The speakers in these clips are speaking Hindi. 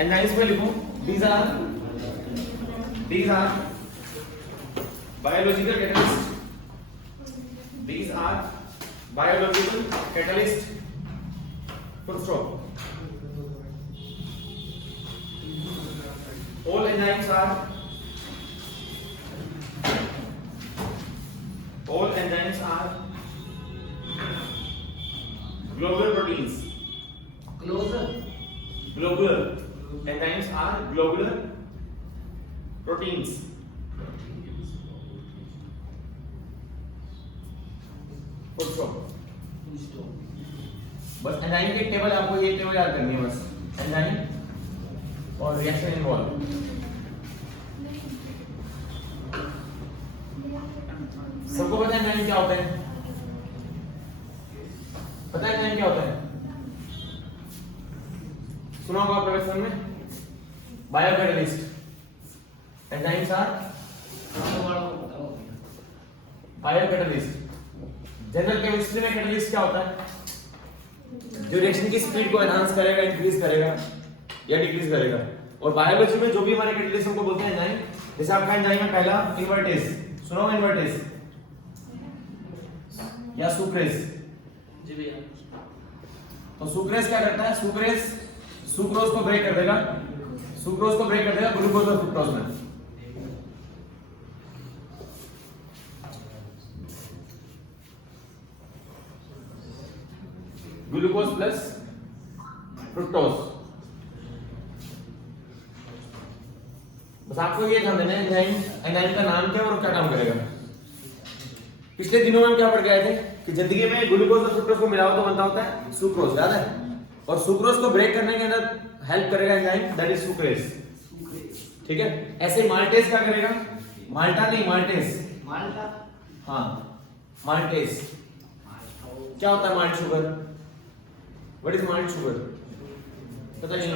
एंजाइम्स में लिखो these are biological catalyst, these are biological catalyst, full stop. All enzymes are globular proteins. Globular enzymes are globular proteins. Full stop. बस एंजाइम की टेबल आपको ये टेबल याद करनी है बस एंजाइम और रिएक्शन इन्वॉल्व। सबको पता है एंजाइम क्या होता है? पता है एंजाइम क्या होता है? सुना होगा प्रोफेसर में biocatalyst. Enzymes are biocatalyst. General chemistry में कैटलिस्ट क्या होता है? जो रिएक्शन की स्पीड को एनहांस करेगा, इंक्रीज करेगा या डिक्रीज करेगा। और बायोलॉजी में जो भी हमारे कैटलिस्ट को बोलते हैं एंजाइम, जैसे आपका एंजाइम है पहला इन्वर्टेज, सुनो इन्वर्टेज या सुक्रेज जी भैया। तो सुक्रेज क्या करता है? सुक्रेज सुक्रोज को ब्रेक कर देगा, ग्लूकोज और फ्रुक्टोज में। Glucose plus fructose. बस आपको ये ध्यान देना है एंजाइम का नाम क्या और क्या काम करेगा। पिछले दिनों में हम क्या पढ़ गए थे कि जिंदगी में ग्लूकोज और फ्रुक्टोज को मिलाओ तो बनता होता है सुक्रोज, याद है? और सुक्रोज को ब्रेक करने के अंदर हेल्प करेगा एंजाइम, दैट इज सुक्रेज। ठीक है, ऐसे माल्टेज क्या करेगा? माल्टा नहीं, माल्टेज। माल्टा, हाँ माल्टेज। क्या होता है malt sugar? What is malt sugar? पता नहीं।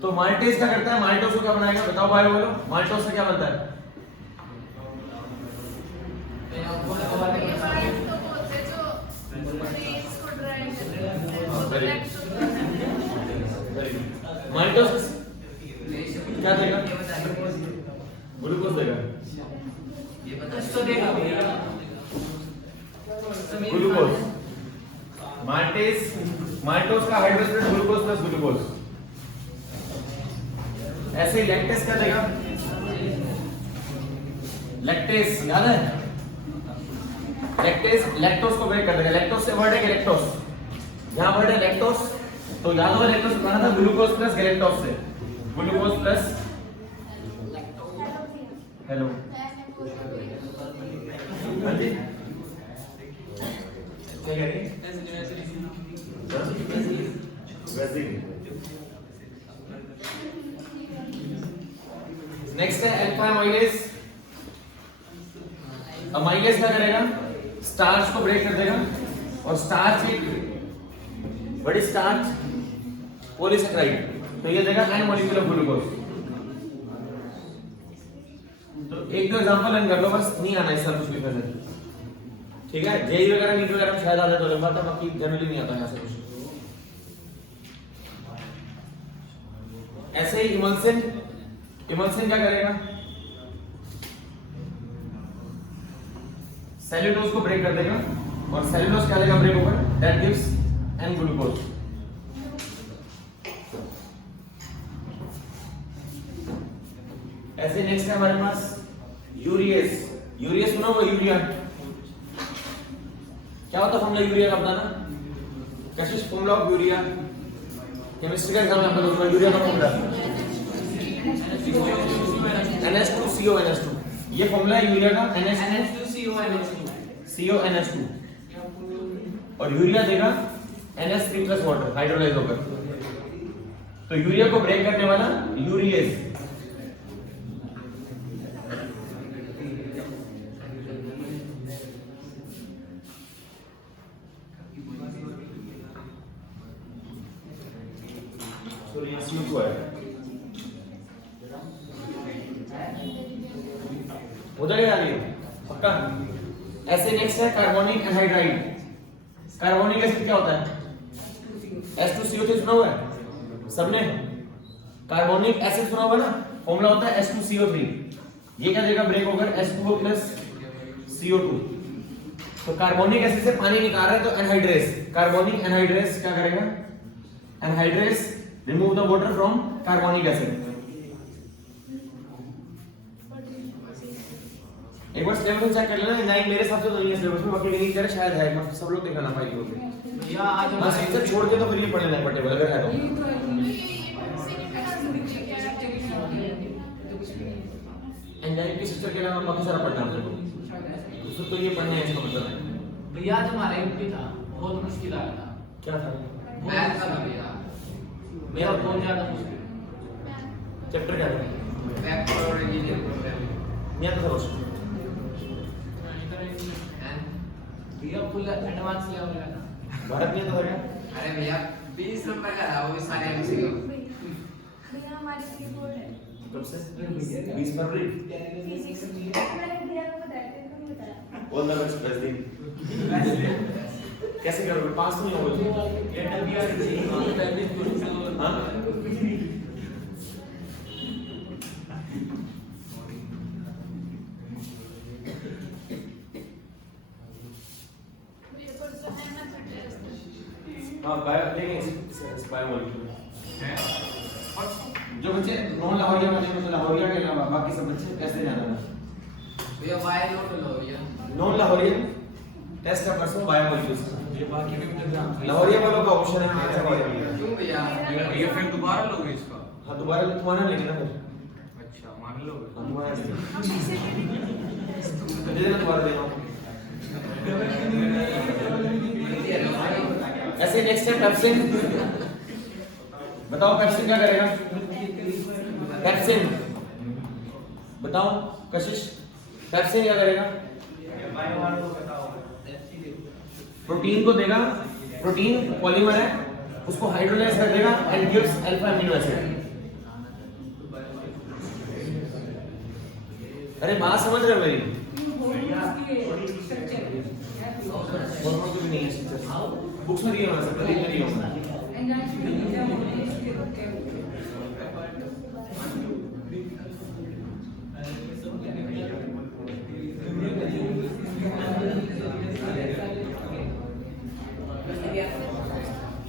तो माल्टेज क्या करता है? माल्टोज को क्या बनाएगा? बताओ भाई बोलो, माल्टोज से क्या बनता है? माल्टोज क्या देगा? ग्लूकोज देगा। ग्लूकोज माल्टोज का हाइड्रोजन ग्लूकोज प्लस ग्लूकोज। ऐसे लैक्टेज क्या देगा? लैक्टेज, याद है? लैक्टेज लैक्टोज को ब्रेक कर देगा। लैक्टोज से वर्ड है गैलेक्टोज, यहां वर्ड है लैक्टोज, तो याद होगा लैक्टोज बनाना था ग्लूकोज प्लस गैलेक्टोज से। ग्लूकोज प्लस हेलो, हाँ जी क्या कह रही है? नेक्स्ट है अल्फा अमाइलेज। अमाइलेज क्या करेगा? स्टार्च को ब्रेक कर देगा। और स्टार्च एक बड़ी स्टार्च पॉलीसेकेराइड, तो ये देगा एन मॉलिक्यूल ऑफ ग्लूकोज। तो एक दो एग्जांपल लर्न कर लो, बस नहीं आना इस साल कुछ भी करने। ठीक है, जेई वगैरह नीट वगैरह में शायद आ जाए तो लंबा था, बाकी जनरली नहीं आता यहां से कुछ। ऐसे ही इमल्सन क्या करेगा? सेल्यूलोज को ब्रेक कर देगा। और सेल्यूलोज क्या देगा ब्रेक होकर? That gives an glucose. ऐसे नेक्स्ट है हमारे पास यूरियस। यूरियस सुना होगा, यूरिया क्या होता है? फॉर्मूला यूरिया का बताना। कशिश फॉर्मूला ऑफ यूरिया, केमिस्ट्री का एग्जाम में आपको दूंगा। यूरिया का फॉर्मूला NH2CO NH2, ये फॉर्मूला है यूरिया का। NH2CO NH2 और यूरिया देगा NH3 प्लस वाटर हाइड्रोलाइज होकर। तो यूरिया को ब्रेक करने वाला यूरियस। उधर ही आ रही है पक्का। ऐसे नेक्स्ट है कार्बोनिक एनहाइड्राइड। कार्बोनिक एसिड क्या होता है? H2CO3 सुना हुआ है? सबने कार्बोनिक एसिड सुना होगा ना, फॉर्मूला होता है H2CO3। ये क्या देगा ब्रेक होकर H2O प्लस CO2। तो कार्बोनिक एसिड से पानी निकाल रहे हैं तो एनहाइड्रेस, कार्बोनिक एनहाइड्रेस क्या करेगा, anhydrase remove the water from carbonic acid. एक बार सिलेबस चेक कर लेना, नहीं मेरे हिसाब से तो नहीं है सिलेबस में, बाकी नहीं करे शायद है, मतलब सब लोग देखा ना पाई होगे या आज हम इसे छोड़ के तो फिर ये पढ़ने लगते हैं अगर है तो। एंजाइम की स्ट्रक्चर के अलावा बाकी सारा पढ़ना है आपको, उसको तो ये पढ़ना है इसका मतलब है। भैया तुम्हारा यूपी था बहुत मुश्किल आया था। क्या था? मैथ का भैया मेरा बहुत ज्यादा मुश्किल। चैप्टर क्या था? वेक्टर और इंजीनियर प्रोग्रामिंग। मैं तो समझ भैया फुल एडवांस लेवल का था। भारत में तो हो गया। अरे भैया 20 नंबर का था वो भी सारे एमसीक्यू। भैया हमारे रिपोर्ट है कब से? 20 फरवरी। फिजिक्स मैंने भैया को बताया था, तुम बताया। ऑल द बेस्ट बेस्ट दिन। कैसे करोगे, पास नहीं होगे? लेटर भी आ रही है। हां हाँ बायो लेंगे बायोमोलिक्यूल है। जो बच्चे नॉन लाहौरिया वाले में तो लाहौरिया के अलावा बाकी सब बच्चे कैसे जाना है? भैया बायो लोड लो भैया। नॉन लाहौरिया टेस्ट का परसों बायोमोलिक्यूल, ये बाकी के एग्जाम लाहौरिया वालों का ऑप्शन है आंसर बायोमोलिक्यूल। क्यों भैया? ये फिर दोबारा लोगे इसका? हाँ दोबारा तुम्हारा लेंगे ना फिर। अच्छा मान लोगे। हाँ तुम्हारा लेंगे, हम किसे भी तो दे देना दोबारा देना। ऐसे नेक्स्ट है पेप्सिन। बताओ पेप्सिन क्या करेगा? पेप्सिन बताओ कशिश, पेप्सिन क्या करेगा? प्रोटीन को देगा, प्रोटीन पॉलीमर है, उसको हाइड्रोलाइज कर देगा and gives alpha amino acid. अरे बात समझ रहे हो मेरी? हॉर्मोन भी नहीं है स्ट्रक्चर, बुक्स में दिया हुआ है, सब में दिया हुआ है।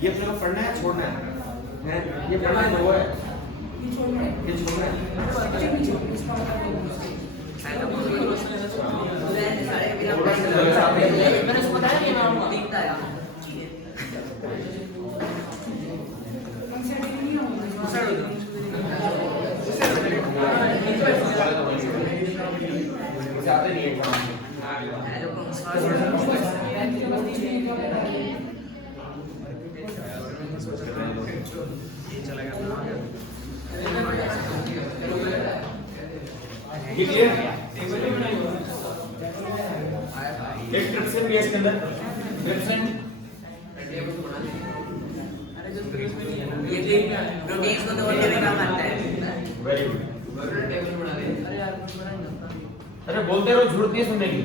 ये अपने को पढ़ना है छोड़ना है? ये पढ़ना है वो है ये छोड़ना है। मैंने उसको बताया कि नाम दिखता है। जाते नहीं है एक ट्रिप्सिन भी है इसके अंदर, ट्रिप्सिन ये प्रोटीन्स को तोड़ने में काम आता है। Very good. टेबल बना दे। अरे यार अरे बोलते रहो, जरूरत नहीं है सुनने की।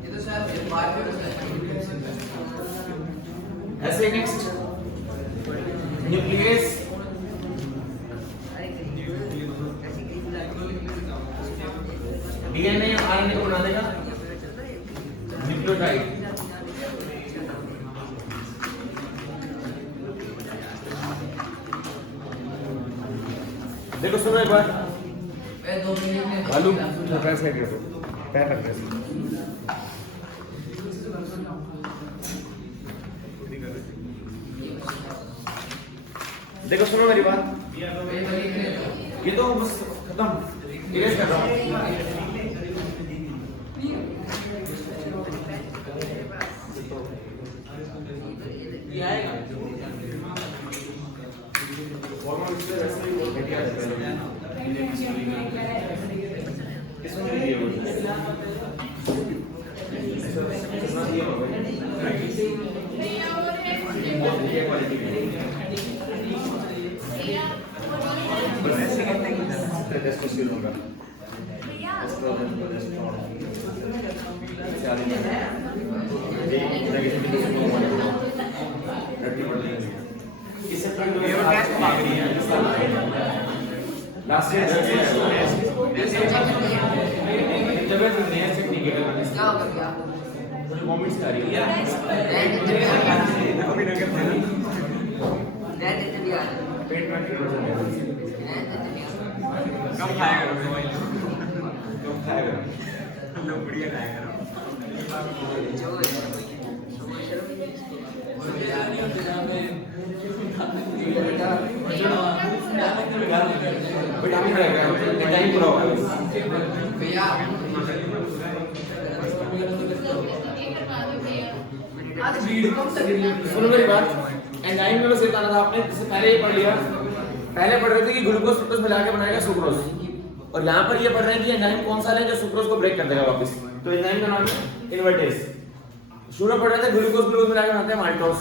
ये तो शायद बात में ऐसे नेक्स्ट न्यूक्लियस, डीएनए या आरएनए को बना देगा न्यूक्लियोटाइड। देखो सुनो एक बार, भालू पैर साइड रखो, पैर रख दे। देखो सुनो मेरी बात, ये तो बस खत्म, इरेज कर रहा हूँ। ये आएगा। फॉर्मल से वैसे ही वो घटिया है। इसमें भी ये हो इसमें ये हो ये क्वालिटी बस ऐसे करने की टेस्टोस्टेरोन होगा। भैया एस्ट्रोजन प्रोजेस्टेरोन ये वो टेस्ट मांग रही है लास्ट ईयर जबरदस्त नहीं है टेक्निक है क्या हो गया मोमेंट्स आ रही है अभी ना करते हैं पेट में कम खाया करो कम खाया करो लोग बढ़िया खाया करो विटामिन रहेगा एंजाइम पूरा होगा सुनो मेरी बात एंजाइम में बस बताना था आपने इससे पहले ये पढ़ लिया पहले पढ़ रहे थे कि ग्लूकोज फ्रुक्टोज मिला के बनाएगा सुक्रोज और यहाँ पर ये पढ़ रहे हैं कि एंजाइम कौन सा है जो सुक्रोज को ब्रेक कर देगा वापस तो एंजाइम का नाम है इन्वर्टेज शुरू में पढ़ रहे थे ग्लूकोज मिला के बनाते हैं माल्टोज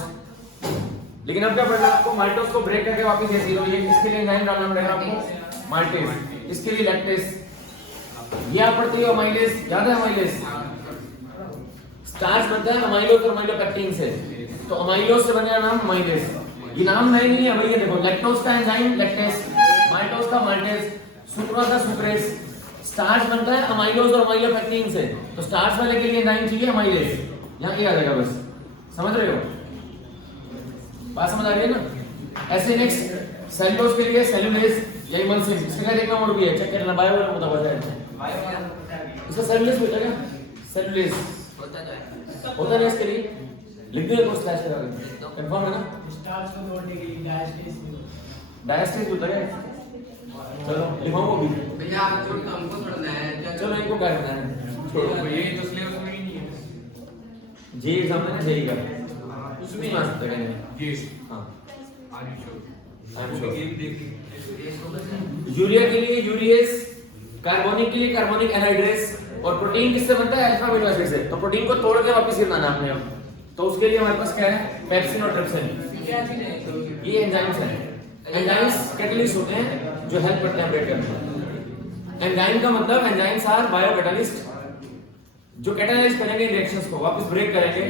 लेकिन अब क्या पढ़ना है आपको माल्टोज को ब्रेक करके वापस ये जीरो ये इसके लिए एंजाइम डालना पड़ेगा आपको माल्टेज इसके लिए लैक्टेज ये आप पढ़ते हो अमाइलेज याद है अमाइलेज स्टार्च बनता है अमाइलोज और अमाइलोपेक्टिन से तो अमाइलोज से बनेगा नाम अमाइलेज ये नाम नहीं है भाई ये देखो लैक्टोज का एंजाइम लैक्टेज माल्टोज का माल्टेज सुक्रोज का सुक्रेज स्टार्च बनता है अमाइलोज और अमाइलोपेक्टिन से तो स्टार्च वाले के लिए एंजाइम चाहिए अमाइलेज यहां क्या आ जाएगा बस समझ रहे हो बात समझ आ रही है ना ऐसे नेक्स्ट सेलुलोज के लिए सेलुलेज या इमल्सिन इसका क्या देखना मोड भी है चेक करना बायो वाला मुद्दा बताया इसका सेलुलेज होता है क्या सेलुलेज होता है इसके लिए लिख दो को स्लैश करा के कंफर्म है ना स्टार्च को तोड़ने के लिए डायस्टेज होता है चलो लिखाओ वो भी भैया आप छोड़ के हमको पढ़ना है चलो इनको क्या करना है छोड़ो ये तो सिलेबस में ही नहीं है जे एग्जाम में जेई का उसमें आ सकते हैं जी हां are you sure I am sure game देख यूरिया के लिए यूरिएज कार्बोनिक के लिए कार्बोनिक एनहाइड्रेस और प्रोटीन किससे बनता है अल्फा अमीनो एसिड से तो प्रोटीन को तोड़ के वापस बनाना है आपने तो उसके लिए हमारे पास क्या है पेप्सिन और ट्रिप्सिन ये एंजाइम्स हैं एंजाइम्स कैटलिस्ट होते हैं जो हेल्प करते हैं ब्रेक करने में एंजाइम का मतलब एंजाइम्स आर बायो कैटलिस्ट जो कैटलाइज करेंगे रिएक्शंस को वापस ब्रेक करेंगे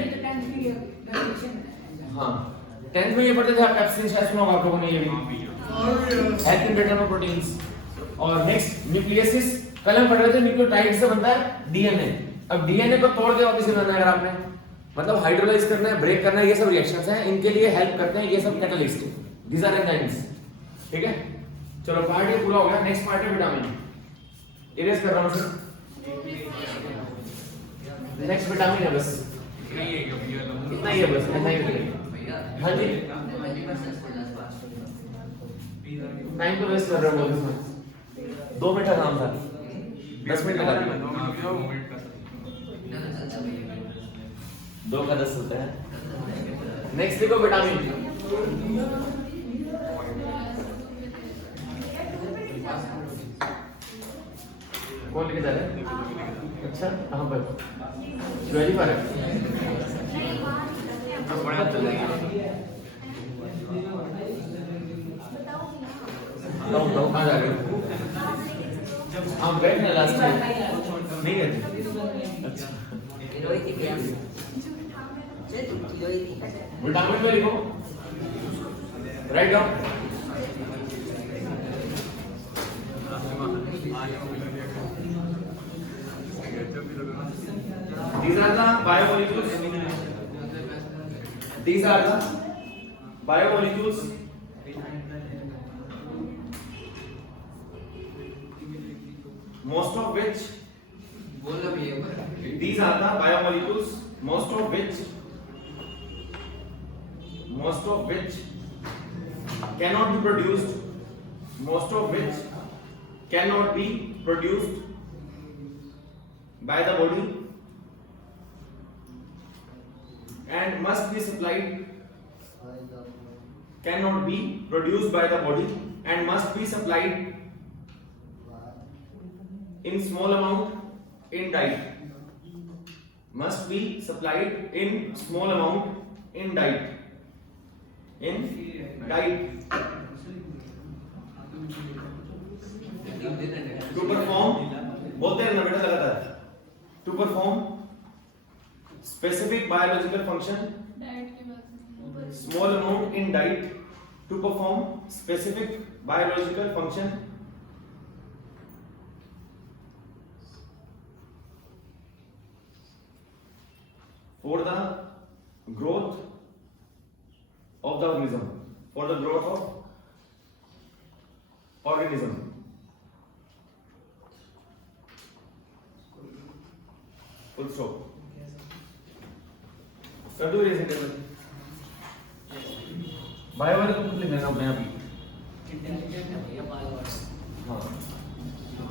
हां 10th में ये पढ़ते थे आप पेप्सिन शायद सुना होगा आप लोगों ने ये भी help in breakdown of proteins और नेक्स्ट न्यूक्लियसिस कल हम पढ़ रहे थे न्यूक्लियोटाइड से बनता है डीएनए अब डीएनए को तोड़ के वापस बनाना है अगर आपने मतलब हाइड्रोलाइज करना है ब्रेक करना है ये सब रिएक्शंस हैं इनके लिए हेल्प करते हैं ये सब कैटलिस्ट दीस आर एंजाइम्स ठीक है चलो पार्ट ये पूरा हो गया नेक्स्ट पार्ट है विटामिन इरेज कर रहा हूं सर नेक्स्ट विटामिन है बस नहीं है क्योंकि ये इतना ही है बस एंजाइम के लिए हां जी टाइम तो वेस्ट कर रहे हो इसमें 2 मिनट का काम था 10 मिनट लगा दिया 2 का 10 होता है नेक्स्ट देखो विटामिन कौन लेके जा रहा है अच्छा कहां पर शिवाजी पार्क बड़ा चलेगा बताओ कहां जा रहे हो आप गए थे लास्ट टाइम नहीं गए थे अच्छा विटामिन में लिखो write down these are the biomolecules most of which these are the biomolecules most of which cannot be produced by the body and must be supplied cannot be produced by the body and must be supplied in small amount in diet must be supplied in small amount in diet to perform बोलते हैं ना बेटा लगातार to perform specific biological function, diet के बाद small amount in diet to perform specific biological function. For the growth of the organism, for the growth of organism. Full stop. कर दो ये सेंटेंस बाय वाले को खुद लिखना अपने आप ही इंटेलिजेंट है भैया बाल वाला हाँ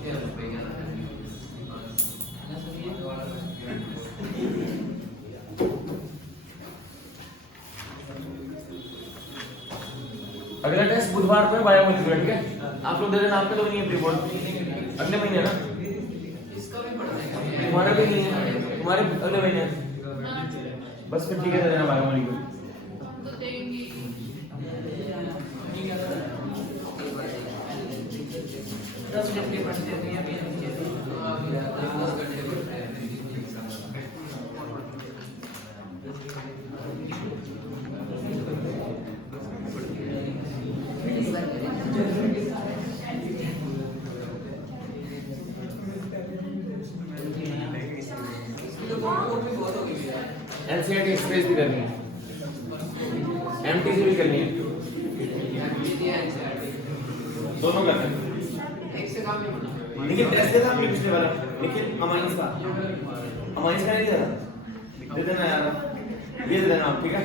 क्या रुपएगा ना सुनिए अगला टेस्ट बुधवार को है बायोमोलिकुलर, ठीक है? आप लोग दे देना, आपका तो नहीं है रिपोर्ट अगले महीने ना, इसका भी पढ़ना है तुम्हारा भी नहीं है, तुम्हारे अगले महीने है। बस फिर ठीक है, दे देना बायोमोलिकुलर। तो देंगे दस मिनट के पढ़ते हैं अभी एनसीईआरटी एक्सप्रेस भी करनी है, एमटीसी भी करनी है, दोनों करना है। एक से काम नहीं पढ़ना निखिल टेस्ट देता आपने पिछले वाला, निखिल अमाइंस का नहीं दिया था, दे देना यार, ये दे देना आप, ठीक है?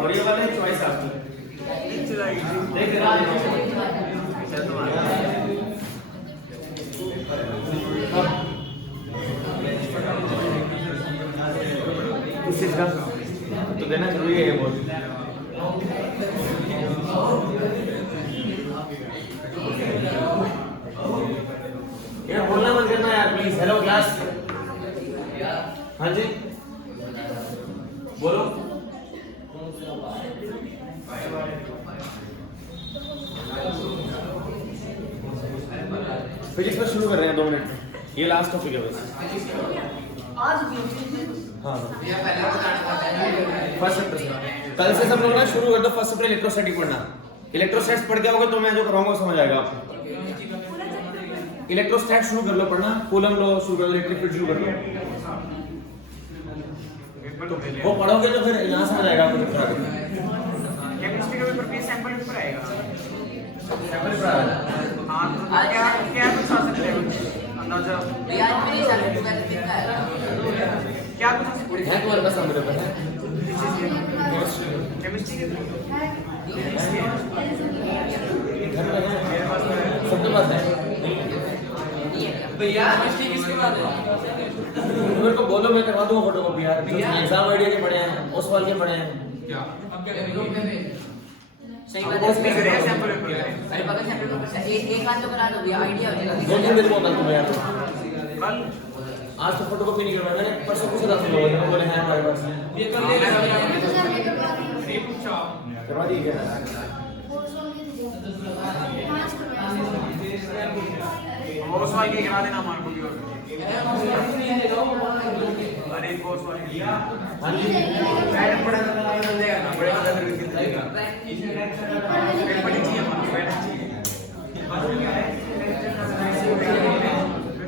और ये वाला चॉइस आपकी, देख लेना। किस चीज का तो देना जरूरी है ये बहुत। यार बोलना मत करना यार प्लीज। हेलो क्लास, हाँ जी बोलो। फिजिक्स में शुरू कर रहे हैं 2 मिनट, ये लास्ट टॉपिक है बस। हाँ फर्स्ट चैप्टर से कल से सब लोग ना शुरू कर दो। फर्स्ट चैप्टर इलेक्ट्रोस्टैटिक पढ़ना, इलेक्ट्रोस्टैट्स पढ़ के आओगे तो मैं जो कराऊंगा समझ आएगा आपको। इलेक्ट्रोस्टैट शुरू कर लो पढ़ना, कूलम लो शुरू कर लो, इलेक्ट्रिक फील्ड शुरू कर लो। वो पढ़ोगे तो फिर यहाँ से आ जाएगा आपको। केमिस्ट्री का पेपर भी सैंपल पेपर आएगा। सैंपल पेपर आएगा। हाँ तो क्या क्या कुछ आ सकते हैं अंदाजा? यार मेरी साल में मैंने कितना है क्या कुछ आ सकते है तुम्हारे पास सामने पेपर है? केमिस्ट्री के घर में है, सबके पास है। भैया हिस्ट्री किसके बाद है मेरे को बोलो, मैं करवा दूंगा फोटोकॉपी यार। एग्जाम आइडिया के पढ़े हैं, उस वाल के पढ़े हैं। क्या सही बात है सैंपल पेपर है। अरे पता सैंपल पेपर से एक हाथ तो करा दो भैया, आइडिया हो जाएगा। 2 दिन को कल तुम्हें यार, कल आज तो फोटोकॉपी नहीं करवाया मैंने, परसों पूछा था तुम लोगों ने, बोले हैं हमारे पास। ये कल ले पूछा करवा दी क्या? वो सवाल की करा देना हमारे को भी। अरे वो सवाल हाँ जी बैठ पड़ा था ना देगा ना बड़े वाला फिर देगा पेपर चाहिए हमारे बैठ चाहिए।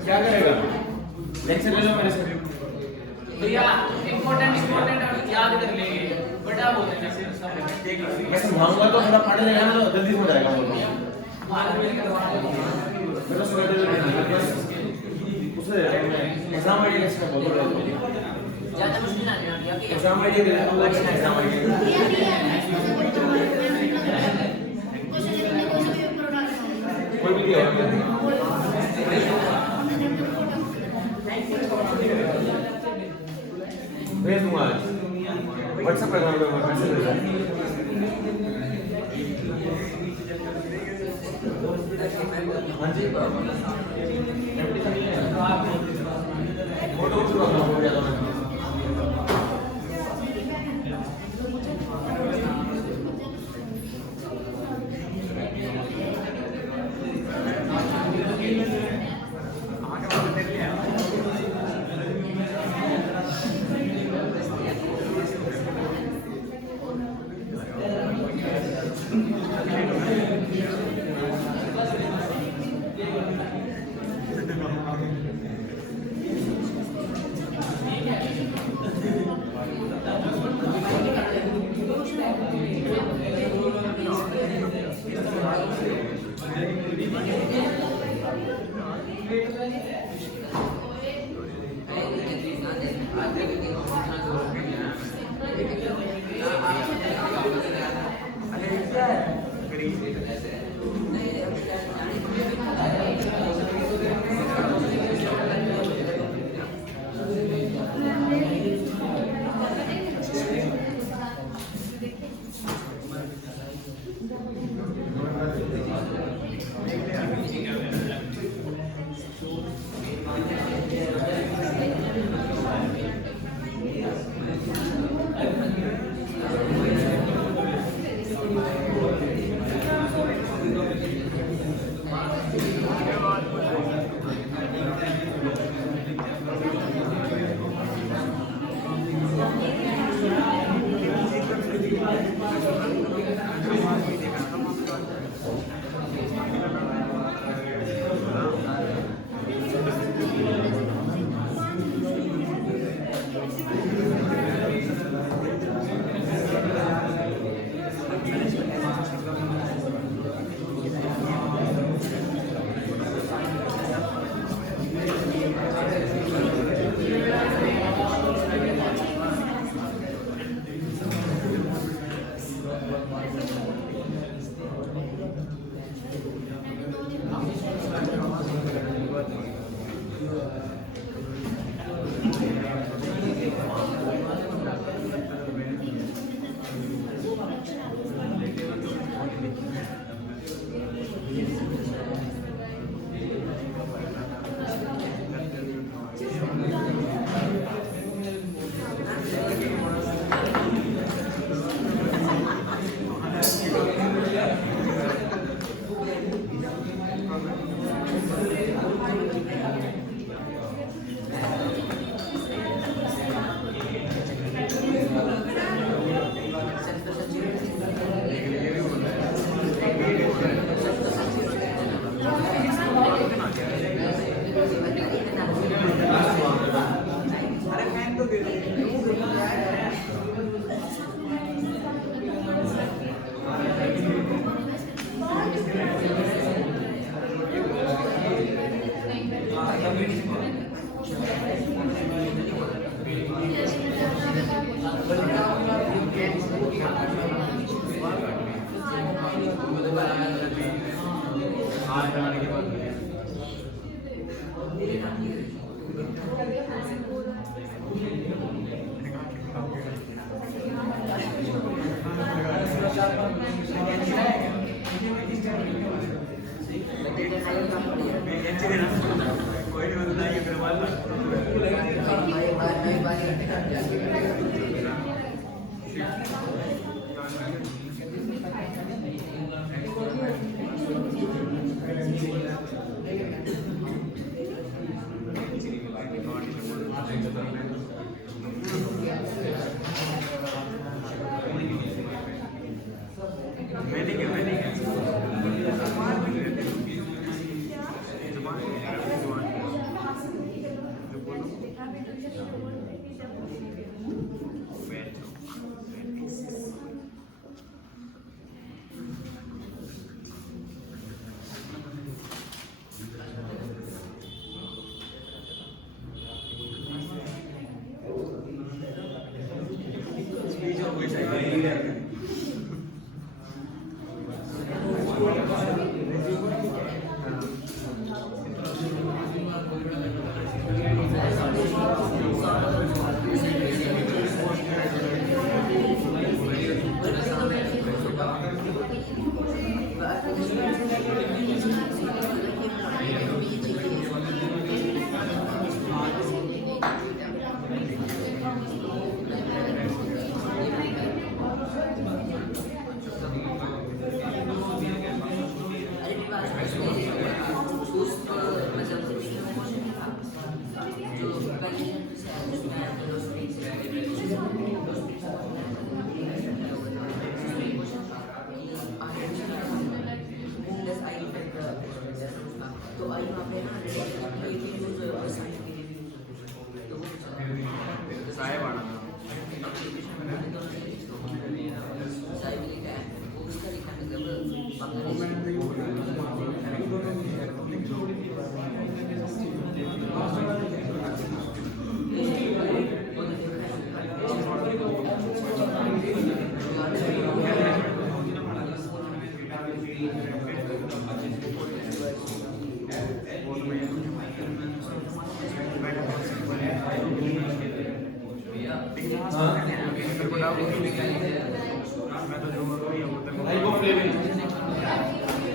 क्या करेगा? लेक्चर ले लो मेरे से। भैया इम्पोर्टेंट याद कर लेंगे, बड़ा बोलते हैं मैं समझाऊंगा तो थोड़ा पढ़ लेगा ना तो जल्दी हो जाएगा। मेरा सुबह दे उसे एग्जाम आइडिया कैसे बोलो? ज्यादा मुश्किल नहीं है भैया कि एग्जाम आइडिया दे दो, अच्छा एग्जाम आइडिया। कोई भी दिया भेज दूंगा आज व्हाट्सएप पे मैसेज भेजा। हाँ जी फोटो शुरू करना हो गया।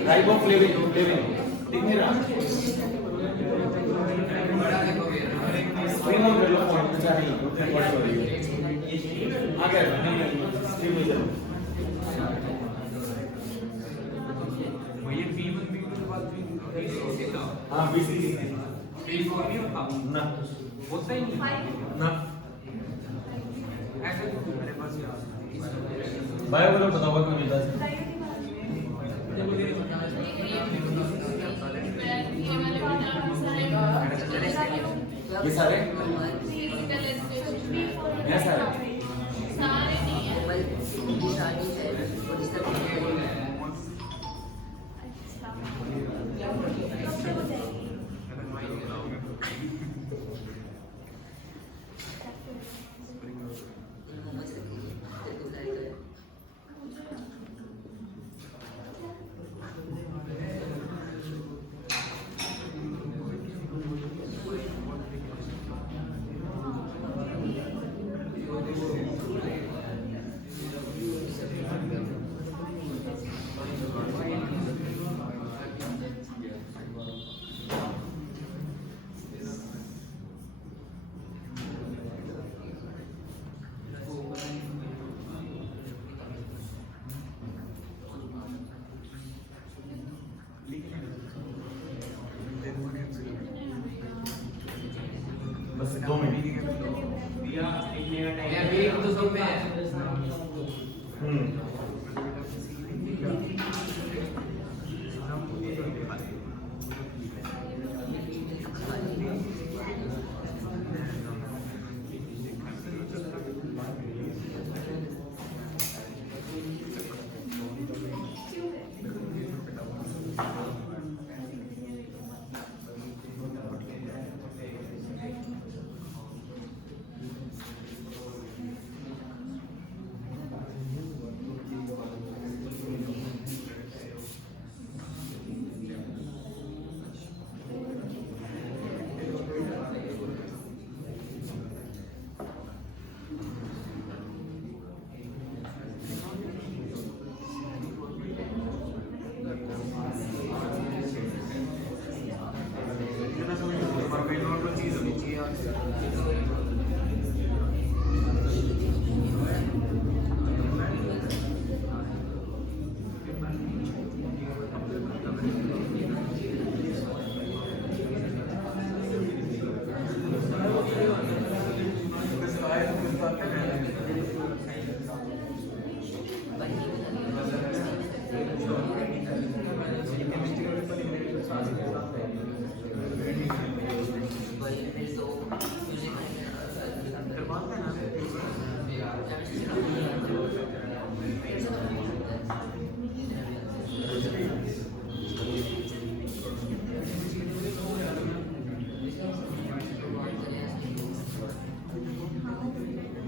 राइबोफ्लेविन दिख नहीं रहा स्क्रीन ऑन कर लो फोन अच्छा नहीं रिकॉर्ड हो रही है आ गया स्क्रीन में चलो ये P1 P2 के बाद हां बीसी P4 नहीं होता ना होता ही नहीं ना ऐसे तो मेरे पास यार बायो बोलो बताओ क्यों नहीं था ये सारे ये सारे बस 2 मिनट ये वीक तो सब में है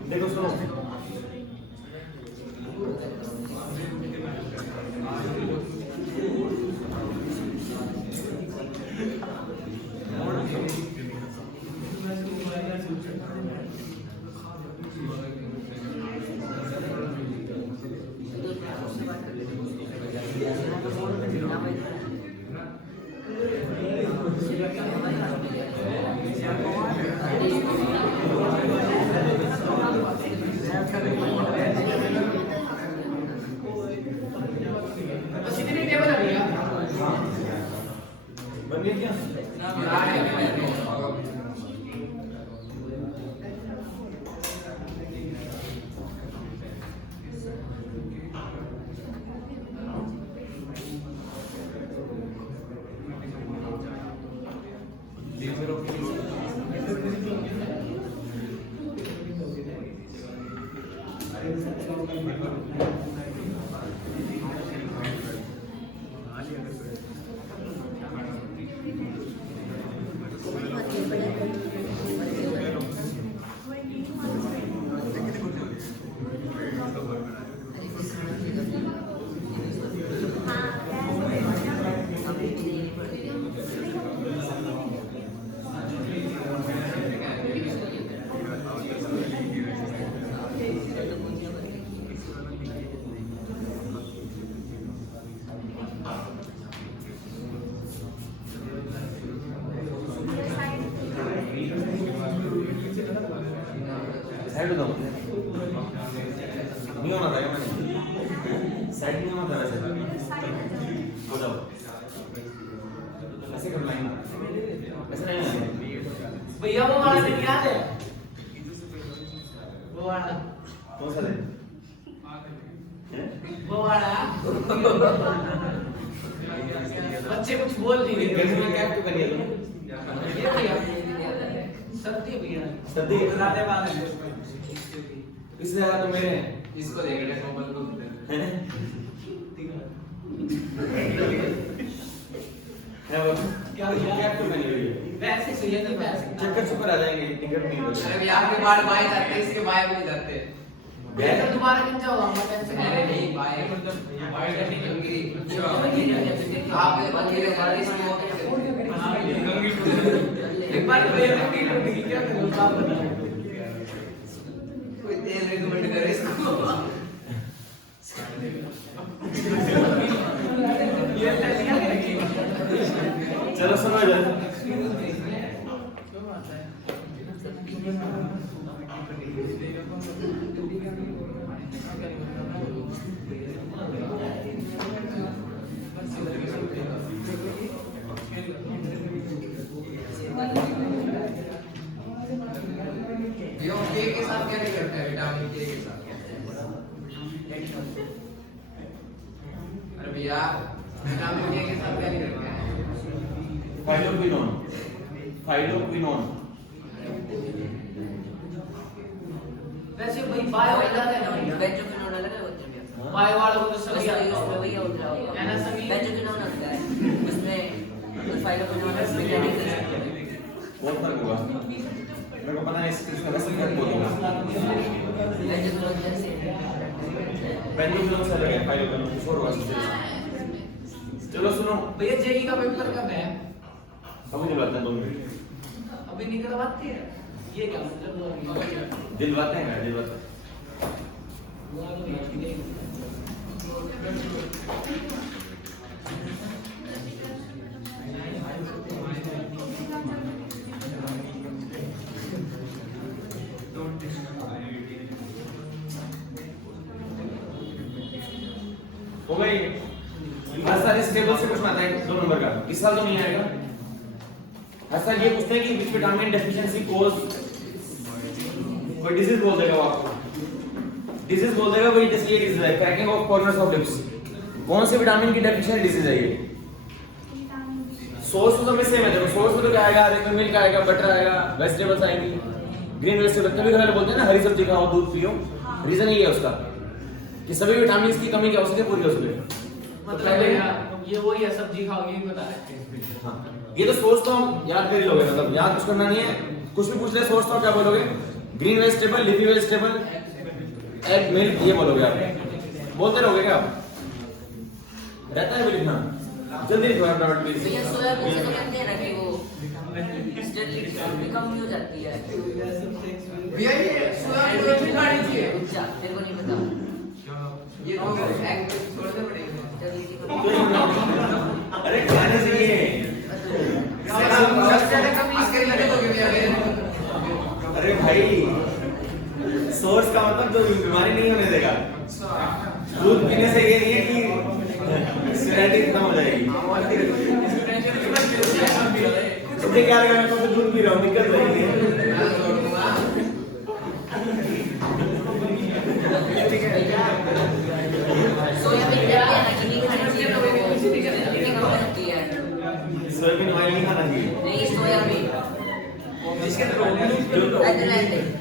देखो सुनो, बस इतनी टेबल है भैया। बन गया क्या? साइड दो, नहीं होना था मैंने, साइड नहीं होना था वैसे, हो जाओ, ऐसे कर लाइन, ऐसे नहीं है भैया वो वाला दिन याद है? वो वाला, कौन सा दिन? वो वाला। बच्चे कुछ बोल नहीं रहे। गर्मी में क्या क्यों करिए तुम? ये भैया, सर्दी है भैया। सर्दी लाते बाद इससे ज्यादा तो मेरे हैं। इसको देख रहे हैं मोबाइल को है वो क्या क्यों बनी हुई है? वैसे सही है, वैसे चक्कर चुपर आ जाएंगे, टिकट नहीं होगा। अरे भैया आपके बाल बाएं जाते हैं, इसके बाएं भी नहीं जाते। मैं तो दोबारा किन जाऊंगा, मैं टेंशन अरे नहीं बाएं मतलब बाएं जाने की आप अकेले बाल इसकी वो एक बार भैया की टूटी क्या करूं साहब बता। कोई तेल रिकमेंड करे इसको। ये क्या करेंगे? चलो सुनो इधर। ये के के साथ क्या नहीं करता है विटामिन के साथ? अरे भैया विटामिन के साथ क्या नहीं करता है? Phylloquinone, phylloquinone. वैसे भाई बायो वाला है ना भैया, बेंजोक्विनोन अलग है होते हैं बायो वाला को तो सभी उसमें वही होता है है ना सभी। बेंजोक्विनोन होता है उसमें फाइलोक्विनोन है उसमें क्या नहीं कर सकते बहुत फर्क होगा। मेरे को पता है इसका वैसे क्या बोलूँगा। बेंजोक्विनोन जैसे बेंजोक्विनोन से अलग है, फाइलोक्विनोन कुछ और होगा। चलो सुनो, भैया जेई का पेपर कब है? अभी दिलवाते हैं 2 मिनट। अभी निकलवाते हैं। ये क्या मतलब दिलवाते हैं, दिलवाते हैं। हो गई। हर साल इस टेबल से कुछ आता है 2 नंबर का, इस साल तो नहीं आएगा। हर साल ये पूछते हैं कि विच विटामिन डेफिशिएंसी कोज, कोई डिजीज बोल देगा वो आपको, डिजीज बोल देगा वही जैसे ये डिजीज है cracking of corners of lips. कौन से विटामिन की डेफिशिएंसी डिजीज है ये? सोर्स तो सेम है। देखो सोर्स में तो क्या आएगा, रेड मिल्क आएगा, बटर आएगा, वेजिटेबल्स आएंगी, ग्रीन वेजिटेबल। कभी घर वाले बोलते हैं ना हरी सब्जी खाओ, दूध पियो। रीजन ये है उसका कि सभी विटामिन की कमी क्या हो सके पूरी हो सके। मतलब ये वही है, सब्जी खाओ यही बता रहे हैं। हाँ, ये तो सोर्स तो हम याद कर ही लोगे, मतलब याद कुछ करना नहीं है। कुछ भी पूछ ले सोर्स तो क्या बोलोगे? Green vegetable, leafy vegetable, egg, milk, ये बोलोगे आप, बोलते रहोगे क्या आप? रहता है भी लिखना, जल्दी लिखो यार फटाफट प्लीज। भैया सोयाबीन से तो कहते हैं ना कि वो जल्दी कम नहीं हो जाती है। भैया ये सोयाबीन भी खानी चाहिए। अच्छा, मेरे को नहीं पता। ये तो एग छोड़ने पड़ेंगे। जल्दी से कम। अरे खाने चाहिए। सबसे ज्यादा कमी इसके लगे तो भैया अरे भाई सोर्स का मतलब जो बीमारी नहीं होने देगा। दूध पीने से ये नहीं है कि सिरैटिक खत्म हो जाएगी। मुझे क्या लगा, मैं तो दूध पी रहा हूँ, दिक्कत नहीं है। सोयाबीन कहते हैं ना कि नहीं खानी चाहिए तो वो जल्दी कम हो जाती है। सोयाबीन ऑयल नहीं खाना चाहिए। नहीं, सोयाबीन। जिसके अंदर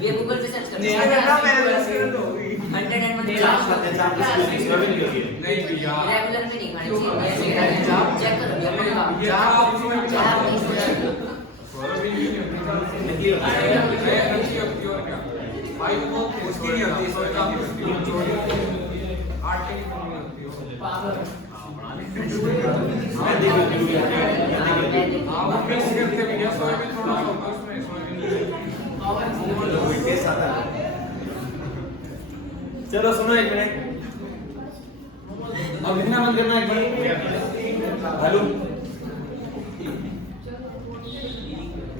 ये गूगल पे सर्च नहीं करते करना मेरे से तो 101 चाप खाते हैं, चाप बिस्कुट, सोयाबीन निकल गई। नहीं भैया रेगुलर में नहीं खानी चाहिए। चेक करो भैया पक्का। चाप नहीं सोयाबीन। भाई वो उसकी नहीं होती सोया उसकी मैं देखो टेस्ट आता है। चलो सुनो एक मिनट, अब लिखना बंद करना एक मिनट। हेलो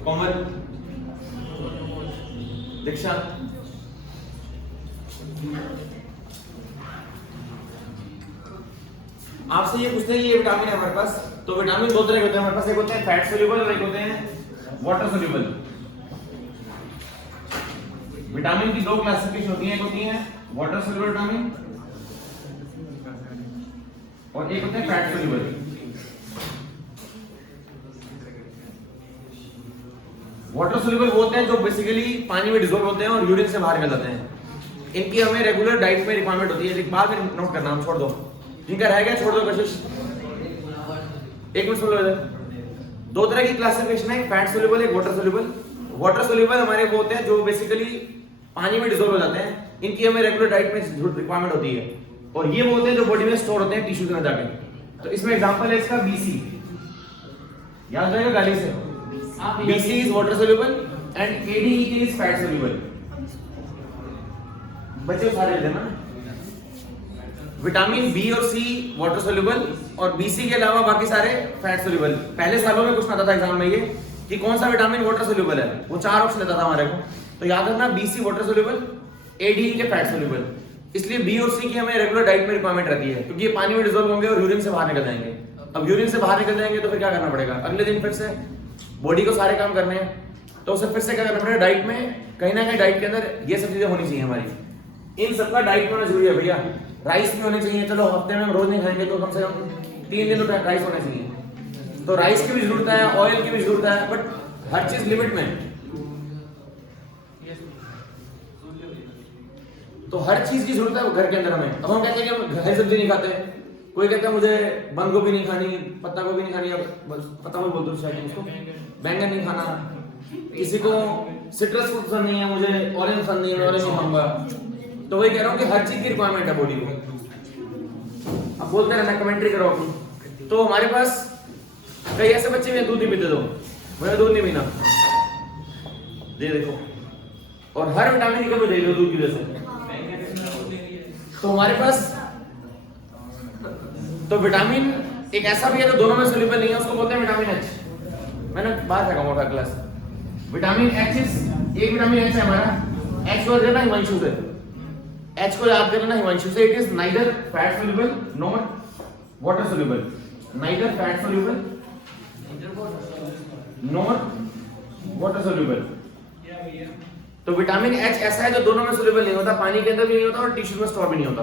कोमल, दीक्षा, आपसे ये पूछते हैं ये विटामिन है हमारे पास, तो विटामिन दो तरह के होते हैं हमारे पास, एक होते हैं फैट सोल्यूबल और एक होते हैं वाटर सोल्यूबल। विटामिन की दो क्लासिफिकेशन होती है, एक होती है वाटर सोल्यूबल विटामिन और एक होते हैं फैट सोल्यूबल। वाटर सोल्यूबल वो होते हैं जो बेसिकली पानी में डिसॉल्व होते हैं और यूरिन से बाहर निकल जाते हैं। इनकी हमें रेगुलर डाइट में रिक्वायरमेंट होती है। एक बार में नोट करना, हम छोड़ दो, जिनका रह गया छोड़ दो कशिश। एक मिनट सुन लो इधर। दो तरह की क्लासिफिकेशन है, फैट सोल्यूबल, एक वाटर सोल्यूबल। वाटर सोल्यूबल हमारे वो होते हैं जो बेसिकली पानी में डिसॉल्व हो जाते हैं। इनकी हमें रेगुलर डाइट में रिक्वायरमेंट होती है। और ये वो होते हैं जो बॉडी में स्टोर होते हैं टिश्यूज में जाके। तो इसमें एग्जांपल है इसका बीसी, याद रहेगा गाली से। BC is water soluble and ADE is fat soluble। बच्चे सारे ले लेना। विटामिन बी और सी वाटर सोल्यूबल और BC के अलावा बाकी सारे फैट सोल्यूबल। पहले सालों में कुछ आता था एग्जाम में ये कि कौन सा विटामिन वाटर सोल्यूबल है, वो चार ऑप्शन देता था हमारे को। तो याद रखना BC वाटर सोल्यूबल, ADE के फैट सोल्यूबल। इसलिए बी और सी की हमें रेगुलर डाइट में रिक्वायरमेंट रहती है, क्योंकि ये पानी में डिसॉल्व होंगे और यूरिन से बाहर निकल जाएंगे। अब यूरिन से बाहर निकल जाएंगे तो फिर क्या करना पड़ेगा, अगले दिन फिर से बॉडी को सारे काम करने हैं, तो उसे फिर से क्या करना पड़ेगा, डाइट में कहीं ना कहीं डाइट के अंदर ये सब चीजें होनी चाहिए हमारी। इन सबका डाइट में होना जरूरी है भैया। राइस भी होने चाहिए, चलो हफ्ते में हम रोज नहीं खाएंगे तो कम से कम 3 दिन तो राइस होने चाहिए। तो राइस की भी जरूरत है, ऑयल की भी जरूरत है, बट हर चीज लिमिट में। तो हर चीज की जरूरत है घर के अंदर हमें। अब हम कहते हैं कि हम हरी सब्जी नहीं खाते, कोई कहता है मुझे बंद गोभी नहीं खानी, पत्ता गोभी नहीं खानी, अब पत्ता गोभी बोलते हो शायद उसको, बैंगन नहीं खाना, किसी को सिट्रस फ्रूट पसंद नहीं है, मुझे ऑरेंज पसंद नहीं है, ऑरेंज नहीं खाऊंगा। तो वही कह रहा हूँ कि हर चीज की रिक्वायरमेंट है बॉडी को। अब बोलते रहना, कमेंट्री करो अपनी। तो हमारे पास कई ऐसे बच्चे भी दूध नहीं पीते, दो मुझे दूध नहीं पीना, दे देखो, और हर विटामिन की कमी दे दो दूध की वजह से। तो हमारे पास तो विटामिन एक ऐसा भी है जो दोनों में सोल्यूबल नहीं है, उसको बोलते हैं विटामिन एच। मैंने बात फेंका मोटा क्लास। विटामिन एच इज, एक विटामिन एच है हमारा, एच को देना हिमांशु से, एच को याद करना हिमांशु से। It is neither fat soluble nor water soluble, neither fat soluble nor water soluble. तो विटामिन एच ऐसा है जो दोनों में सोल्यूबल नहीं होता, पानी के अंदर भी नहीं होता और टिश्यू में स्टोर भी नहीं होता।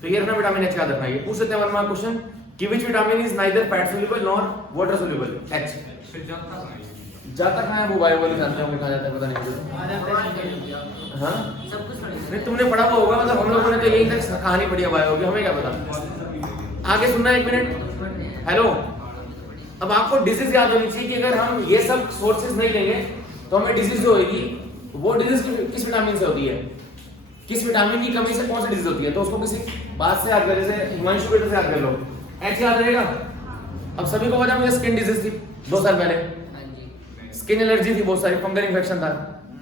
तो ये रखना विटामिन एच याद रखना। ये पूछ सकते हैं वन मार्क क्वेश्चन कि which vitamin is neither fat soluble nor water soluble, H. जाता कहां है वो बायो वाले जानते होंगे कहां जाता है, पता नहीं मुझे। हां सब कुछ नहीं, तुमने पढ़ा हुआ होगा, मतलब हम लोगों ने तो यही तक कहानी पढ़ी है बायो की, हमें क्या पता। आगे सुनना एक मिनट। हेलो, अब आपको डिजीज याद होनी चाहिए कि अगर हम ये सब सोर्सेज नहीं लेंगे तो हमें डिजीज जो होगी तो वो डिजीज किस विटामिन से होती है, किस विटामिन की कमी से कौन सी डिजीज होती है, तो उसको किसी बात से याद कर, जैसे हिमांशु बेटे से याद कर लो, एच याद रहेगा। अब सभी को पता मुझे स्किन डिजीज थी 2 साल पहले, हाँ जी। स्किन एलर्जी थी बहुत सारी, फंगल इन्फेक्शन था,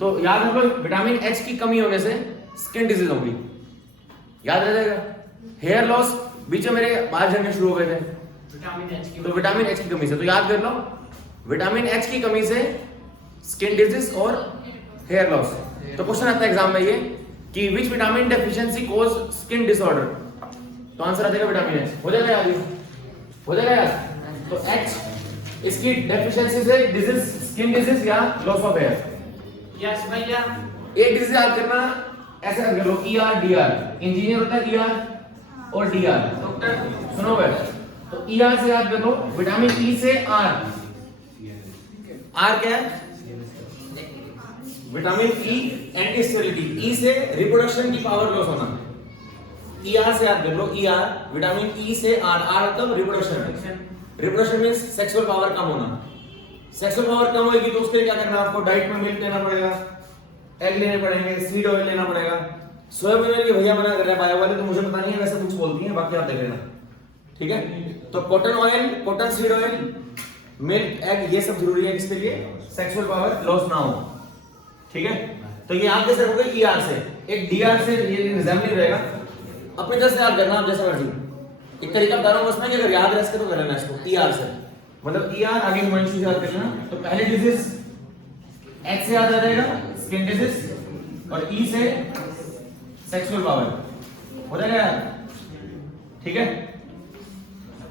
तो याद रखो विटामिन एच की कमी होने से स्किन डिजीज होगी, याद रह जाएगा। हेयर लॉस, बीच में मेरे बाल झड़ने शुरू हो गए थे, विटामिन एच की, तो विटामिन एच की कमी से, तो याद कर लो विटामिन एच की कमी से स्किन डिजीज और हेयर लॉस। तो क्वेश्चन आता है एग्जाम में ये कि which vitamin deficiency cause skin disorder, तो आंसर आ जाएगा विटामिन एच। हो जाएगा याद, हो जाएगा याद। तो एच इसकी डेफिशिएंसी से डिजीज, स्किन डिजीज या लॉस ऑफ हेयर। यस भैया। एक डिजीज याद करना, ऐसे याद कर लो, ईआर डीआर, इंजीनियर होता है ईआर और डीआर, डॉक्टर सुनो बेटा, तो ईआर से याद कर लो विटामिन ई से आर, आर क्या है, विटामिन ई एंटी स्टेरिलिटी, ई से रिप्रोडक्शन की पावर लॉस होना, ईआर से याद कर लो, ईआर विटामिन ई से आर, आर मतलब reproduction, reproduction means sexual power कम होना, सेक्सुअल पावर कम होगी तो उसके लिए क्या करना है आपको, डाइट में मिल्क लेना पड़ेगा, एग लेने पड़ेंगे, सीड ऑयल लेना पड़ेगा। सोयाबीन ऑयल के भैया मना कर रहे हैं बायो वाले, तो मुझे पता नहीं है, वैसे कुछ बोलती हैं, बाकी आप देख लेना, ठीक है। तो cotton oil, cotton seed oil, milk, egg, ये सब जरूरी है इसके लिए सेक्सुअल पावर लॉस ना हो, ठीक है। तो ये आप जैसे रखोगे ईआर से, एक डीआर से ये रिजेंबलिंग रहेगा, अपनी तरफ से याद करना आप जैसा मर्जी। एक तरीका बता रहा हूं उसमें कि अगर याद रह सके तो कर लेना इसको, ईआर से, मतलब ईआर आगे हिमांशु से याद कर लेना। तो पहले डिजीज एच से याद आ जाएगा स्किन डिजीज, और ई से सेक्सुअल पावर, हो जाएगा यार, ठीक है,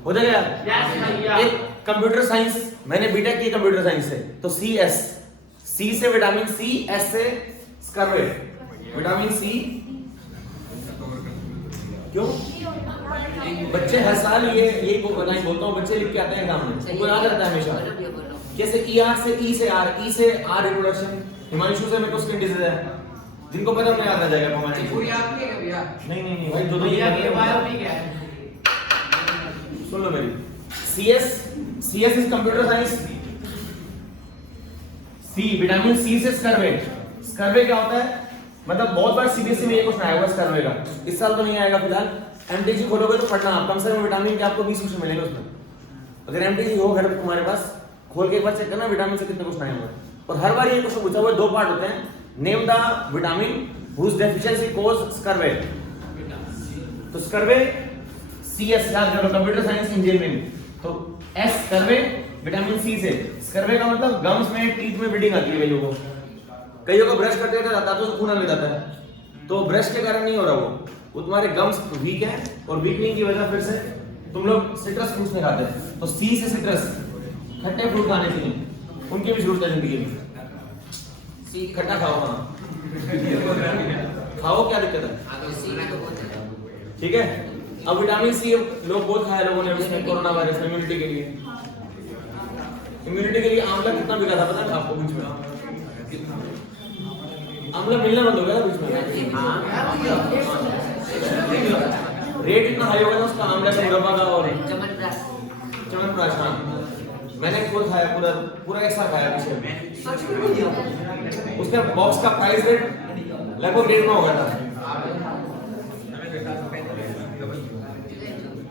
हो जाएगा यार। यस भैया। एक कंप्यूटर साइंस, मैंने बीटेक की कंप्यूटर साइंस से, तो सी एस, सी से विटामिन सी, एस से स्कर्वेट, विटामिन सी, क्यों बच्चे हर साल ये बोलता हूँ, बच्चे लिख के आते हैं एग्जाम में, उनको याद रहता है हमेशा। जैसे ई आर से ई से आर, ई से आर रिप्रोडक्शन, हिमांशु से मेरे को स्किन डिजीज है, जिनको पता उन्हें याद रह जाएगा कॉमन। पूरी आप नहीं है भैया, नहीं भाई, दो भैया ये ये बायो में क्या है? सुन लो मेरी, CS, CS is computer science, C vitamin C से स्कर्वेट, स्कर्वे क्या होता है, मतलब बहुत बार सीबीएसई में ये क्वेश्चन आया हुआ स्कर्वे का, इस साल तो नहीं आएगा फिलहाल। एमटीजी खोलोगे तो पढ़ना, कम से कम विटामिन के आपको 20 क्वेश्चन मिलेंगे उसमें, अगर एमटीजी हो घर तुम्हारे पास, खोल के एक बार चेक करना विटामिन से कितने क्वेश्चन आए हुए। और हर बार ये क्वेश्चन पूछा हुआ है, 2 पार्ट होते हैं, name the vitamin whose deficiency cause scurvy, तो स्कर्वे सीएस याद करो, कंप्यूटर साइंस इंजीनियरिंग, तो एस स्कर्वे विटामिन सी से, स्कर्वे का मतलब गम्स में, टीथ में ब्लीडिंग आती है कईयों को, कईयों को ब्रश करते हैं दांतों से खून आने जाता है, तो ब्रश के कारण नहीं हो रहा वो तुम्हारे गम्स वीक है, और वीकनिंग की वजह फिर से तुम लोग सिट्रस फ्रूट्स नहीं खाते, तो सी से सिट्रस, खट्टे फ्रूट खाने चाहिए, उनकी भी जरूरत है जिंदगी में, सी खट्टा खाओ, हाँ खाओ, क्या दिक्कत है, ठीक है। अब विटामिन सी लोग बहुत खाया लोगों ने उसमें कोरोना वायरस में, इम्यूनिटी के लिए, इम्यूनिटी के लिए आंवला कितना बिका था पता है आपको बीच में, आंवला मिलना बंद हो गया था बीच में, रेट इतना हाई हो गया था उसका, आंवला का मुरब्बा का और च्यवनप्राश, हाँ मैंने खुद खाया, पूरा एक साथ खाया पीछे, उसका बॉक्स का प्राइस रेट लगभग 1.5 में हो गया था।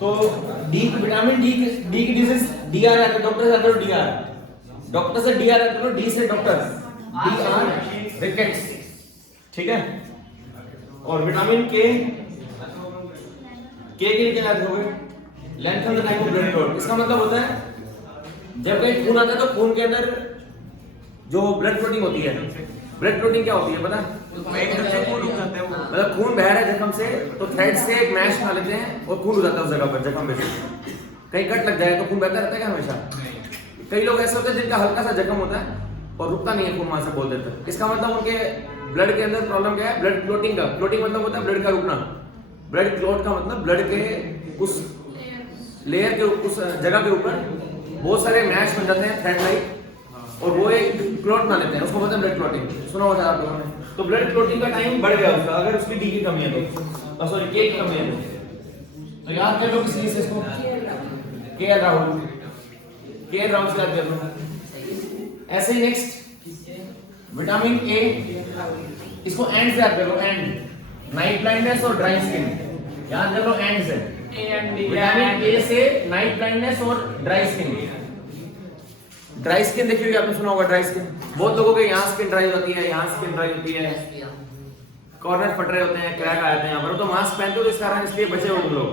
तो डी विटामिन डी की डिजीज डीआर आता है, डॉक्टर से आता है डीआर, डॉक्टर से डीआर आता है, डी से डॉक्टर, डीआर रिकेट्स, ठीक है। और विटामिन के लिए क्या याद रखोगे, lengthen the time of blood flow, इसका मतलब होता है जब कहीं खून आता है तो खून के अंदर जो ब्लड क्लॉटिंग होती है, ब्लड क्लॉटिंग क्या होती है पता है, मतलब खून बह रहा है जख्म से, तो थ्रेड से एक मैश बना लेते हैं और खून हो जाता है उस जगह पर, जख्म पे से कहीं कट लग जाए तो खून बहता रहता है क्या हमेशा। कई लोग ऐसे होते हैं जिनका हल्का सा जख्म होता है और रुकता नहीं है खून, वहां से बोल देते हैं, इसका मतलब उनके ब्लड के अंदर प्रॉब्लम क्या है, ब्लड क्लॉटिंग का, क्लॉटिंग मतलब होता है ब्लड का रुकना, ब्लड क्लॉट का मतलब ब्लड के उस लेयर के उस जगह के ऊपर बहुत सारे मैश बन जाते हैं थ्रेड लाइक, और वो एक क्लॉट बना लेते हैं, उसको बोलते हैं ब्लड क्लॉटिंग, सुना होगा आप लोगों ने। तो ब्लड क्लॉटिंग का टाइम बढ़ गया उसका, अगर उसकी डी की कमी है तो, सॉरी के की कमी है तो याद कर लो किस चीज से इसको, के राहुल, के राहुल से याद कर लो। ऐसे ही नेक्स्ट विटामिन ए, इसको एंड से याद कर लो, एंड, नाइट ब्लाइंडनेस और ड्राई स्किन याद कर लो, एंड से। विटामिन ए से नाइट ब्लाइंडनेस और ड्राई स्किन। ड्राई स्किन देखी होगी आपने, सुना होगा ड्राई स्किन। बहुत लोगों के यहाँ स्किन ड्राई होती है, यहाँ स्किन ड्राई होती है, कॉर्नर फट रहे होते हैं, क्रैक आ जाते हैं यहाँ पर। तो मास्क पहनते हो तो इस कारण इसलिए बचे हो तुम लोग,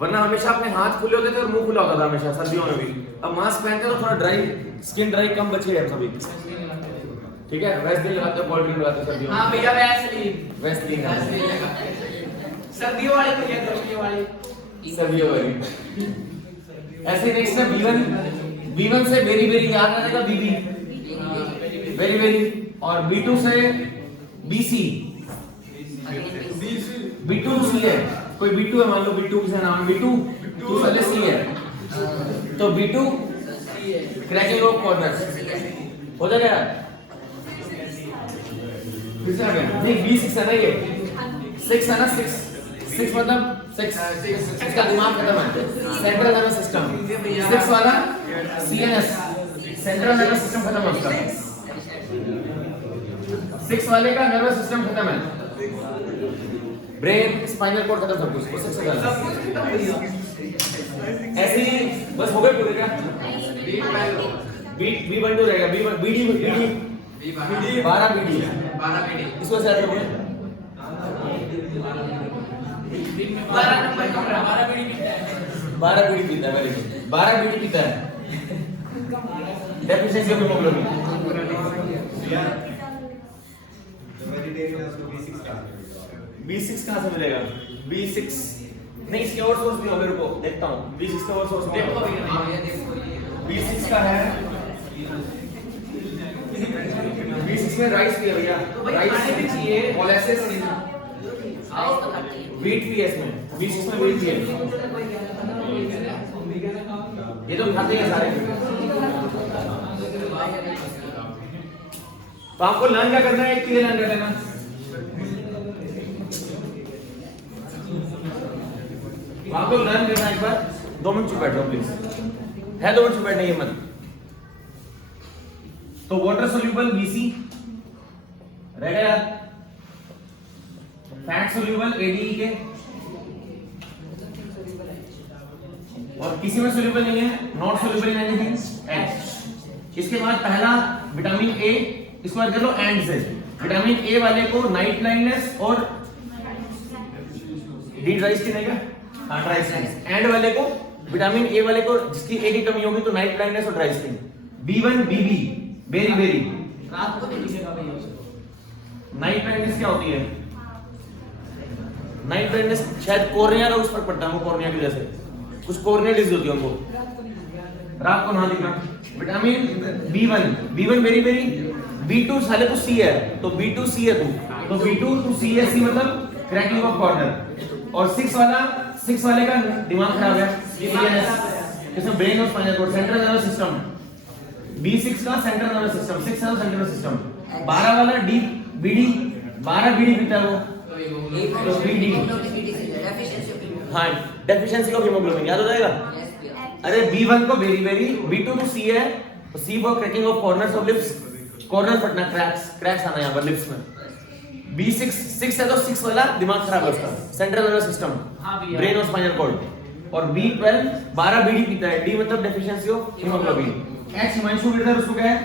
वरना हमेशा अपने हाथ खुले होते थे और मुंह खुला होता था हमेशा, सर्दियों में भी। अब मास्क पहनते हो तो थोड़ा ड्राई स्किन ड्राई कम बचे है सभी, ठीक है। वैसलीन लगाते हो, कोल्ड ड्रिंक लगाते हो सर्दियों में। हाँ भैया वैसलीन, वैसलीन सर्दियों वाले भैया, गर्मियों वाले, सर्दियों वाली। ऐसे नेक्स्ट है B1 से वेरी वेरी याद रहेगा, बीबी वेरी वेरी, और B2 से BC, B2 to C है, कोई B2 है मान लो, B2 से नाम B2 2 वाले C है, तो B2 क्रैकिंग ऑफ कॉर्नर हो जाएगा। किसने आ गया? नहीं B6 है ना, ये 6 है ना, 6 मतलब 6 का दिमाग खत्म है, सेंट्रल नर्वस सिस्टम। 6 वाला CNS, सेंट्रल नर्वस सिस्टम खत्म है उसका, 6 वाले का नर्वस सिस्टम खत्म है, ब्रेन स्पाइनल कॉर्ड खत्म, सब कुछ उससे खत्म। ऐसे ही बस हो गए पूरे क्या? B1 2 रहेगा, BD 12 BD, इसको से ऐड करोगे 12 नंबर कमरा, 12 बीड़ी पीता है, 12 बीड़ी पीता है, वेरी गुड, 12 बीड़ी पीता है। डेफिशिएंसी ऑफ हीमोग्लोबिन, B6 कहाँ से मिलेगा? B6 नहीं, इसके और सोर्स भी हो, मेरे को देखता हूँ B6 का और सोर्स देखो भी भैया, B6 का है, B6 में राइस भी है भैया, तो भाई खाने भी चाहिए, मोलेसेस, व्हीट भी है इसमें, B6 में व्हीट भी है, ये तो खाते हैं सारे। तो आपको लर्न क्या करना है, एक चीज लर्न कर लेना, आपको लर्न करना है। एक बार 2 मिनट चुप बैठ जाओ प्लीज, है 2 मिनट चुप बैठना, ये मत। तो वाटर सोल्यूबल BC रहेगा यार, फैट सोल्यूबल ADE के, और किसी में सोल्यूबल नहीं है, not soluble in anything H। इसके बाद पहला विटामिन A, इसको याद कर लो एंड से। विटामिन A वाले को नाइट ब्लाइंडनेस और डी ड्राई स्किन है क्या? हाँ ड्राई स्किन। एंड वाले को, विटामिन A वाले को जिसकी A की कमी होगी तो नाइट ब्लाइंडनेस और dry skin. B1 BB very very, रात को नहीं लिखेगा भैया उसको। नाइट ब्लाइंडनेस क्या होती है? नाइट ब्लाइंडनेस शायद कॉर्निया का उस पर पड़ता है, वो कॉर्निया की वजह से कुछ कॉर्निया डिजीज होती है उनको, रात को ना दिखना। Vitamin B1 very very, B2 साले तो C है, तो B2 C है तो B2 to C है, C मतलब क्रैकिंग ऑफ कॉर्नर। और 6 वाले का दिमाग खराब है, CNS, इसमें ब्रेन और spinal cord, central nervous system. B6 का सेंट्रल नर्वस सिस्टम, 6 है सेंट्रल नर्वस सिस्टम। 12 वाला BD 12 BD पीता है वो, तो BD, हाँ डेफिशिएंसी ऑफ हीमोग्लोबिन याद हो जाएगा। अरे B1 को very very, B2 to C है, तो C for cracking of corners of lips, corner फटना, क्रैक्स आना यहाँ पर लिप्स में। B6 है तो 6 वाला दिमाग खराब है उसका, सेंट्रल नर्वस सिस्टम, हाँ भैया, ब्रेन और स्पाइनल कॉर्ड। और B12 12 BD पीता है, D मतलब deficiency of haemoglobin. H Himanshu Vidyadhar, उसको क्या है?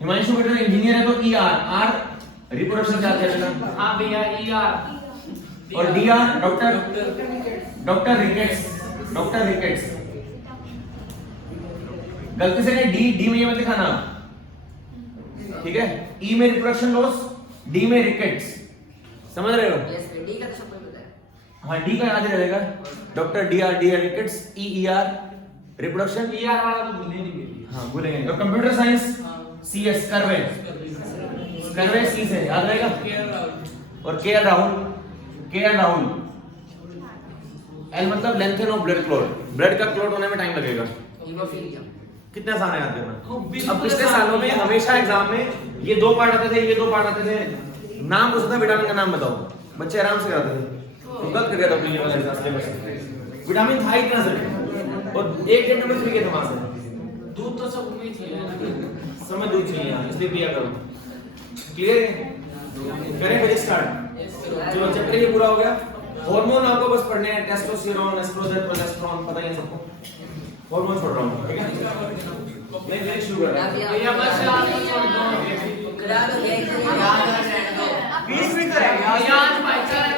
हिमांशु विद्याधर इंजीनियर है तो ER, R रिप्रोडक्शन चाहते हैं। हाँ भैया ER, और DR डॉक्टर रिकेट्स। गलती से नहीं, डी में ये मत लिखाना, ठीक है। ई में रिप्रोडक्शन लॉस, डी में रिकेट्स, समझ रहे हो? हाँ डी का याद रहेगा, doctor DR rickets, ER reproduction, ER वाला तो भूलने नहीं गई। हाँ भूलेंगे। और कंप्यूटर साइंस CS करवे सी से याद रहेगा। और KL राहुल, L मतलब lengthen of blood clot, blood का क्लॉट होने में टाइम लगेगा। कितने आसान है याद करना। अब पिछले सालों में हमेशा एग्जाम में ये 2 पार्ट आते थे, नाम पूछता था, विटामिन का नाम बताओ, बच्चे आराम से आते थे। तो गलत कर गया था अपने लेवल एग्जाम के, विटामिन था इतना से, और 1 नंबर से गए थे वहां से। दूध तो सब में चाहिए ना। समय दूध चाहिए यहाँ, इसलिए पिया करो। क्लियर है? करें फिर स्टार्ट। चलो चैप्टर ये पूरा हो गया। हार्मोन आपको बस पढ़ने हैं, टेस्टोस्टेरोन, एस्ट्रोजन, प्रोजेस्टेरोन, पता ही है सबको। हार्मोन छोड़ रहा हूँ, ठीक है? नहीं नहीं शुरू कर रहा हूँ। भैया बस याद छोड़ दो। करा दो, याद रख दो। 20 मिनट तो रहेगा। याद भाईचारा